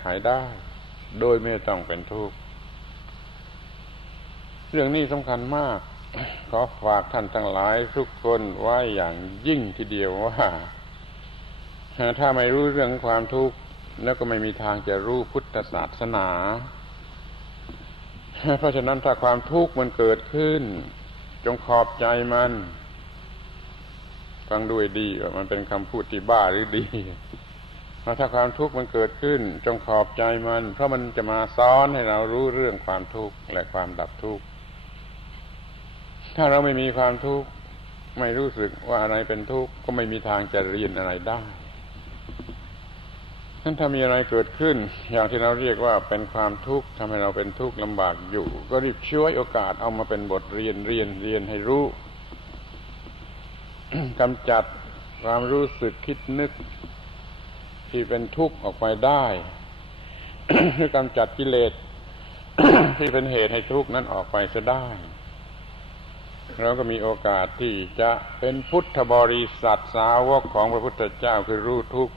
ไขได้ โดยไม่ต้องเป็นทุกข์เรื่องนี้สำคัญมาก ขอฝากท่านทั้งหลายทุกคนไว้อย่างยิ่งทีเดียวว่า ถ้าไม่รู้เรื่องความทุกข์แล้วก็ไม่มีทางจะรู้พุทธศาสนา เพราะฉะนั้นถ้าความทุกข์มันเกิดขึ้น จงขอบใจมัน ฟังด้วยดีว่ามันเป็นคำพูดที่บ้าหรือดี ถ้าความทุกข์มันเกิดขึ้น จงขอบใจมัน เพราะมันจะมาซ้อนให้เรารู้เรื่องความทุกข์และความดับทุกข์ ถ้าเราไม่มีความทุกข์ไม่รู้สึกว่าอะไรเป็นทุกข์ก็ไม่มีทางจะเรียนอะไรได้นั้นถ้ามีอะไรเกิดขึ้น อย่างที่เราเรียกว่าเป็นความทุกข์ทำให้เราเป็นทุกข์ลำบากอยู่ ก็รีบช่วยโอกาสเอามาเป็นบทเรียนเรียนเรียนให้รู้กำจัดความรู้สึกคิดนึก ที่เป็นทุกข์ออกไปได้คือกำจัดกิเลสที่เป็นเหตุให้ทุกข์นั้นออกไปจะได้ เราก็มีโอกาสที่จะเป็นพุทธบริษัทสาวกของพระพุทธเจ้าคือรู้ทุกข์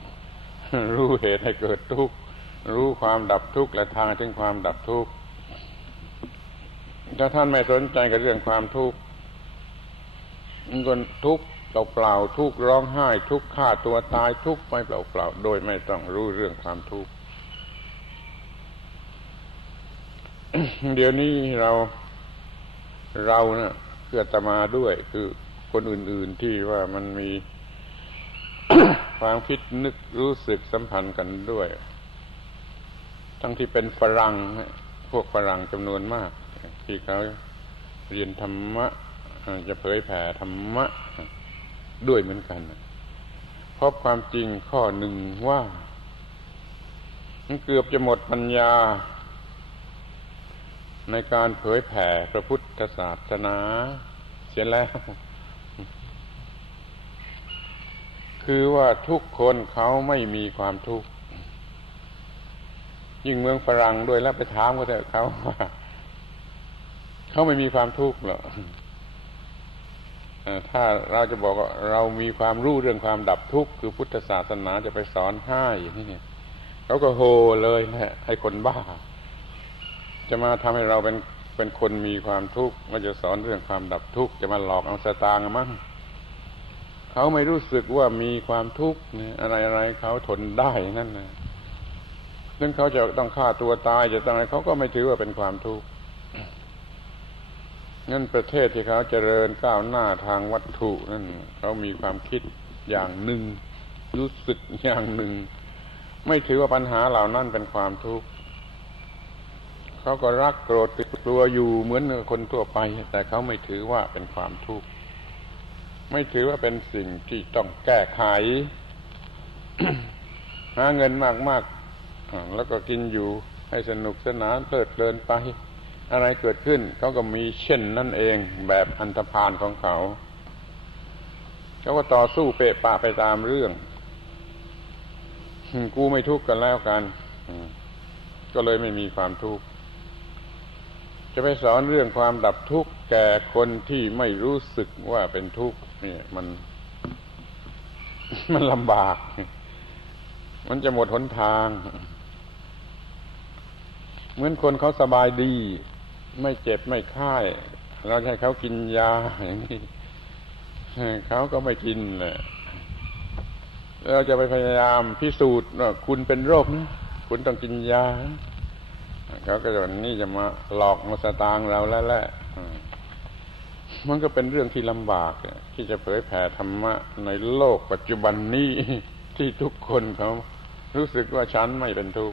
รู้เหตุให้เกิดทุกข์รู้ความดับทุกข์และทางถึงความดับทุกข์ถ้าท่านไม่สนใจกับเรื่องความทุกข์มันก็ทุกข์ เปล่าๆทุกข์ร้องไห้ ทุกข์ฆ่าตัวตายทุกไปเปล่าๆโดยไม่ต้องรู้เรื่องความทุกข์เดี๋ยวนี้เราเราเนะ่ะเพื่อตมาด้วย คือคนอื่น ๆที่ว่ามันมีความคิดนึกรู้สึกสัมพันธ์กันด้วย ทั้งที่เป็นฝรั่งพวกฝรั่งจำนวนมาก ที่เขาเรียนธรรมะ จะเผยแผ่ธรรมะ ด้วยเหมือนกันเพบความจริงข้อหนึ่งว่า มันเกือบจะหมดปัญญา ในการเผยแผ่พระพุทธศาสนา เสียแล้ว คือว่าทุกคนเขาไม่มีความทุกข์ยิ่งเมืองฝรั่งด้วยแล้วไปถามเขาเถอะเขาว่าเขาไม่มีความทุกข์หรอก ถ้าเราจะบอกว่าเรามีความรู้เรื่องความดับทุกข์คือพุทธศาสนาจะไปสอนให้นี่เขาก็โฮเลยแหละให้คนบ้า จะมาทำให้เราเป็นเป็นคนมีความทุกข์มาจะสอนเรื่องความดับทุกข์จะมาหลอกเอาสตางค์มั้งเขาไม่รู้สึกว่ามีความทุกข์อะไรอะไรเขาทนได้นั่นนะซึ่งเขาจะต้องฆ่าตัวตายจะต้องอะไรเขาก็ไม่ถือว่าเป็นความทุกข์ งั้นประเทศที่เขาเจริญก้าวหน้าทางวัตถุนั่นเขามีความคิดอย่างหนึ่ง รู้สึกอย่างหนึ่ง ไม่ถือว่าปัญหาเหล่านั้นเป็นความทุกข์เขาก็รักโกรธกลัวอยู่เหมือนคนทั่วไป แต่เขาไม่ถือว่าเป็นความทุกข์ไม่ถือว่าเป็นสิ่งที่ต้องแก้ไข หาเงินมากๆแล้วก็กินอยู่ให้สนุกสนานเพลิดเพลินไป อะไรเกิดขึ้นเขาก็มีเช่นนั่นเองแบบอันธพาลของเขาเขาก็ต่อสู้เปะปะไปตามเรื่องกูไม่ทุกข์กันแล้วกันก็เลยไม่มีความทุกข์จะไปสอนเรื่องความดับทุกข์แก่คนที่ไม่รู้สึกว่าเป็นทุกข์นี่มัน มันลำบาก มันจะหมดหนทาง เหมือนคนเขาสบายดี ไม่เจ็บไม่ไข้เราให้เขากินยาอย่างนี้เขาก็ไม่กินเลยเราจะไปพยายามพิสูจน์ว่าคุณเป็นโรคนะคุณต้องกินยาเขาก็จะนี่จะมาหลอกมาสตางเราแล้วแหละมันก็เป็นเรื่องที่ลำบากที่จะเผยแผ่ธรรมะในโลกปัจจุบันนี้ที่ทุกคนเขารู้สึกว่าฉันไม่เป็นทุกข์